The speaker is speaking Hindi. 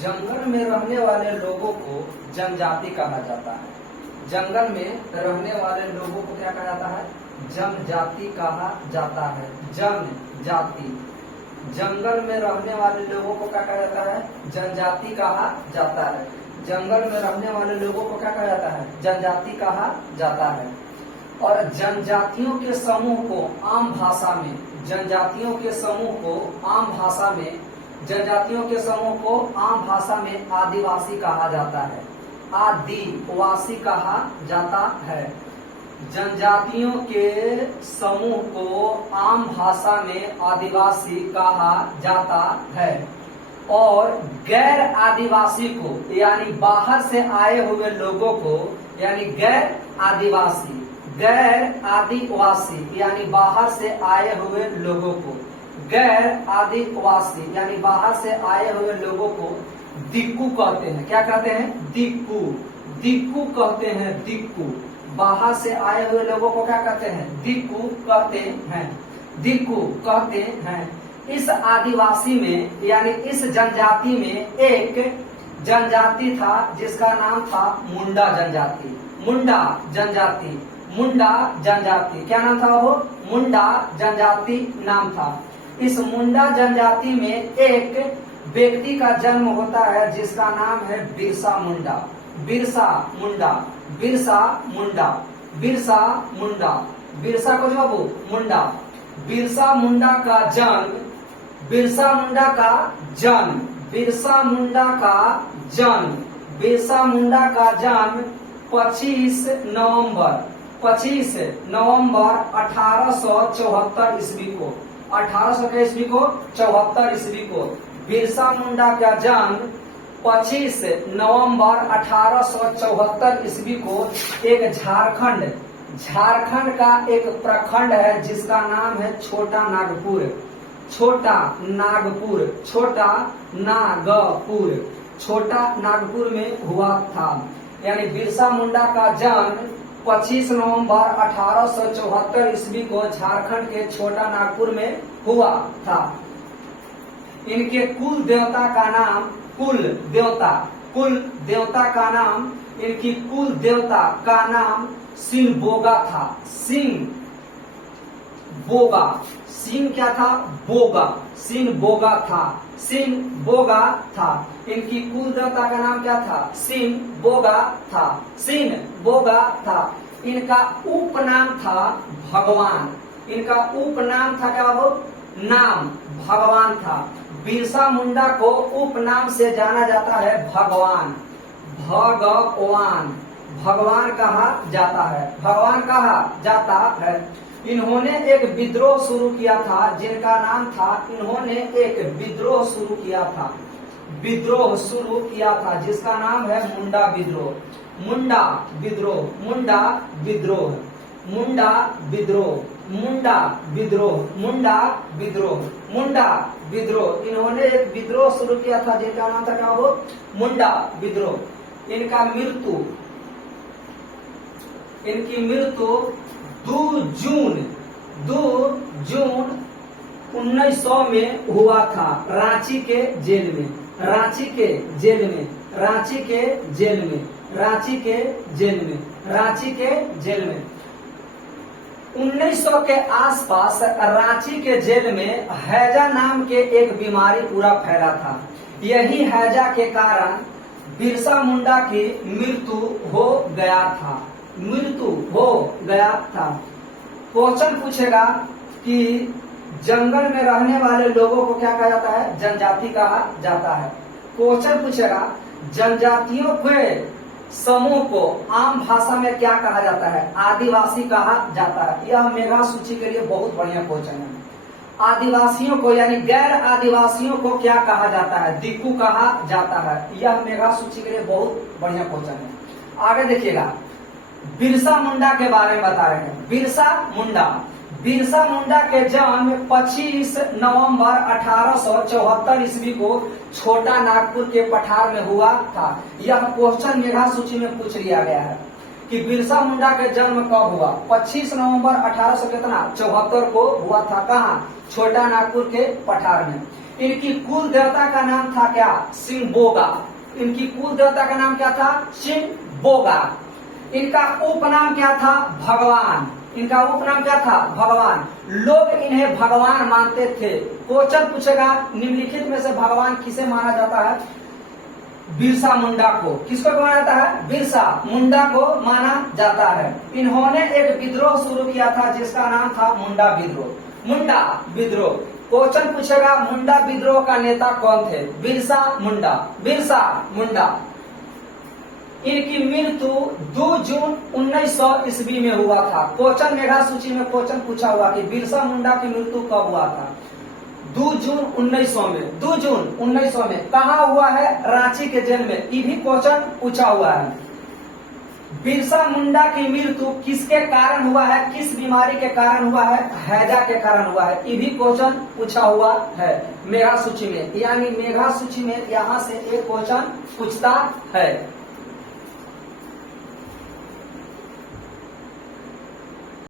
जंगल में रहने वाले लोगों को जनजाति कहा जाता है। जंगल में रहने वाले लोगों को क्या कहा जाता है? जनजाति कहा जाता है। जनजाति। जंगल में रहने वाले लोगों को क्या कहा जाता है? जनजाति कहा जाता है। जंगल में रहने वाले लोगों को क्या कहा जाता है? जनजाति कहा जाता है। और जनजातियों के समूह को आम भाषा में जनजातियों के समूह को आम भाषा में जनजातियों के समूह को आम भाषा में आदिवासी कहा जाता है। आदिवासी कहा जाता है। जनजातियों के समूह को आम भाषा में आदिवासी कहा जाता है। और गैर आदिवासी को यानी बाहर से आए हुए लोगों को यानी गैर आदिवासी यानी बाहर से आए हुए लोगों को गैर आदिवासी यानी बाहर से आए हुए लोगों को दिक्कू कहते हैं। क्या कहते हैं? दिक्कू। दिक्कू कहते हैं। दिक्कू। बाहर से आए हुए लोगों को क्या कहते हैं? दिक्कू कहते हैं। दिक्कू कहते हैं। इस आदिवासी में यानी इस जनजाति में एक जनजाति था जिसका नाम था मुंडा जनजाति। मुंडा जनजाति। मुंडा जनजाति। क्या नाम था वो? मुंडा जनजाति नाम था। इस मुंडा जनजाति में एक व्यक्ति का जन्म होता है जिसका नाम है बिरसा मुंडा। बिरसा मुंडा। बिरसा मुंडा। बिरसा मुंडा। बिरसा को जो मुंडा। बिरसा मुंडा का जन्म बिरसा मुंडा का जन्म बिरसा मुंडा का जन्म बिरसा मुंडा का जन्म 25 नवंबर 1874 ईस्वी को 1800 ईस्वी को 74 ईस्वी को बिरसा मुंडा का जन्म 25 नवंबर 1874 ईस्वी को एक झारखंड का एक प्रखंड है जिसका नाम है छोटा नागपुर। छोटा नागपुर में हुआ था। यानी बिरसा मुंडा का जन्म 25 नवंबर 1874 ईस्वी को झारखंड के छोटा नागपुर में हुआ था। इनके कुल देवता का नाम इनकी कुल देवता का नाम सिंहबोगा था। सिंह क्या था? सिंहबोगा था। इनकी कुल देवता का नाम क्या था? सिंहबोगा था। इनका उपनाम था भगवान। इनका उपनाम था क्या? वो नाम भगवान था। बिरसा मुंडा को उपनाम से जाना जाता है भगवान कहा जाता है। इन्होंने एक विद्रोह शुरू किया था जिनका नाम था जिसका नाम है मुंडा विद्रोह। इन्होंने एक विद्रोह शुरू किया था जिनका नाम था क्या? वो मुंडा विद्रोह। इनकी मृत्यु 2 जून 1900 में हुआ था रांची के जेल में। 1900 के आसपास रांची के जेल में हैजा नाम के एक बीमारी पूरा फैला था। यही हैजा के कारण बिरसा मुंडा की मृत्यु हो गया था। क्वेश्चन पूछेगा कि जंगल में रहने वाले लोगों को क्या कहा जाता है? जनजाति कहा जाता है। क्वेश्चन पूछेगा जनजातियों के समूह को आम भाषा में क्या कहा जाता है? आदिवासी कहा जाता है। यह मेघा सूची के लिए बहुत बढ़िया क्वेश्चन है। आदिवासियों को यानी गैर आदिवासियों को क्या कहा जाता है? दिक्कू कहा जाता है। यह मेघा सूची के लिए बहुत बढ़िया क्वेश्चन है। आगे देखिएगा, बिरसा मुंडा के बारे में बता रहे हैं। बिरसा मुंडा के जन्म 25 नवंबर 1874 ईस्वी को छोटा नागपुर के पठार में हुआ था। यह क्वेश्चन मेघा सूची में पूछ लिया गया है। कि बिरसा मुंडा के जन्म कब हुआ। 25 नवंबर 1874 को हुआ था। कहाँ? छोटा नागपुर के पठार में। इनकी कुल देवता का नाम था क्या? सिंबोगा। इनकी कुल देवता का नाम क्या था? सिंबोगा। इनका उपनाम क्या था? भगवान। इनका उपनाम क्या था? भगवान। लोग इन्हें भगवान मानते थे। क्वेश्चन पूछेगा निम्नलिखित में से भगवान किसे माना जाता है? बिरसा मुंडा को। किसको माना जाता है? बिरसा मुंडा को माना जाता है। इन्होंने एक विद्रोह शुरू किया था जिसका नाम था मुंडा विद्रोह। मुंडा विद्रोह। क्वेश्चन पूछेगा मुंडा विद्रोह का नेता कौन थे? बिरसा मुंडा। बिरसा मुंडा। इनकी मृत्यु 2 जून 1900 ईस्वी में हुआ था। क्वेश्चन मेघा सूची में क्वेश्चन पूछा हुआ कि बिरसा मुंडा की मृत्यु कब हुआ था? 2 जून 1900 में। 2 जून 1900 में। कहाँ हुआ है? रांची के जेल में। ये भी क्वेश्चन पूछा हुआ है। बिरसा मुंडा की मृत्यु किसके कारण हुआ है? किस बीमारी के कारण हुआ है? हैजा के कारण हुआ है। ये भी क्वेश्चन पूछा हुआ है मेघा सूची में। यानी मेघा सूची में यहाँ से एक क्वेश्चन पूछता है।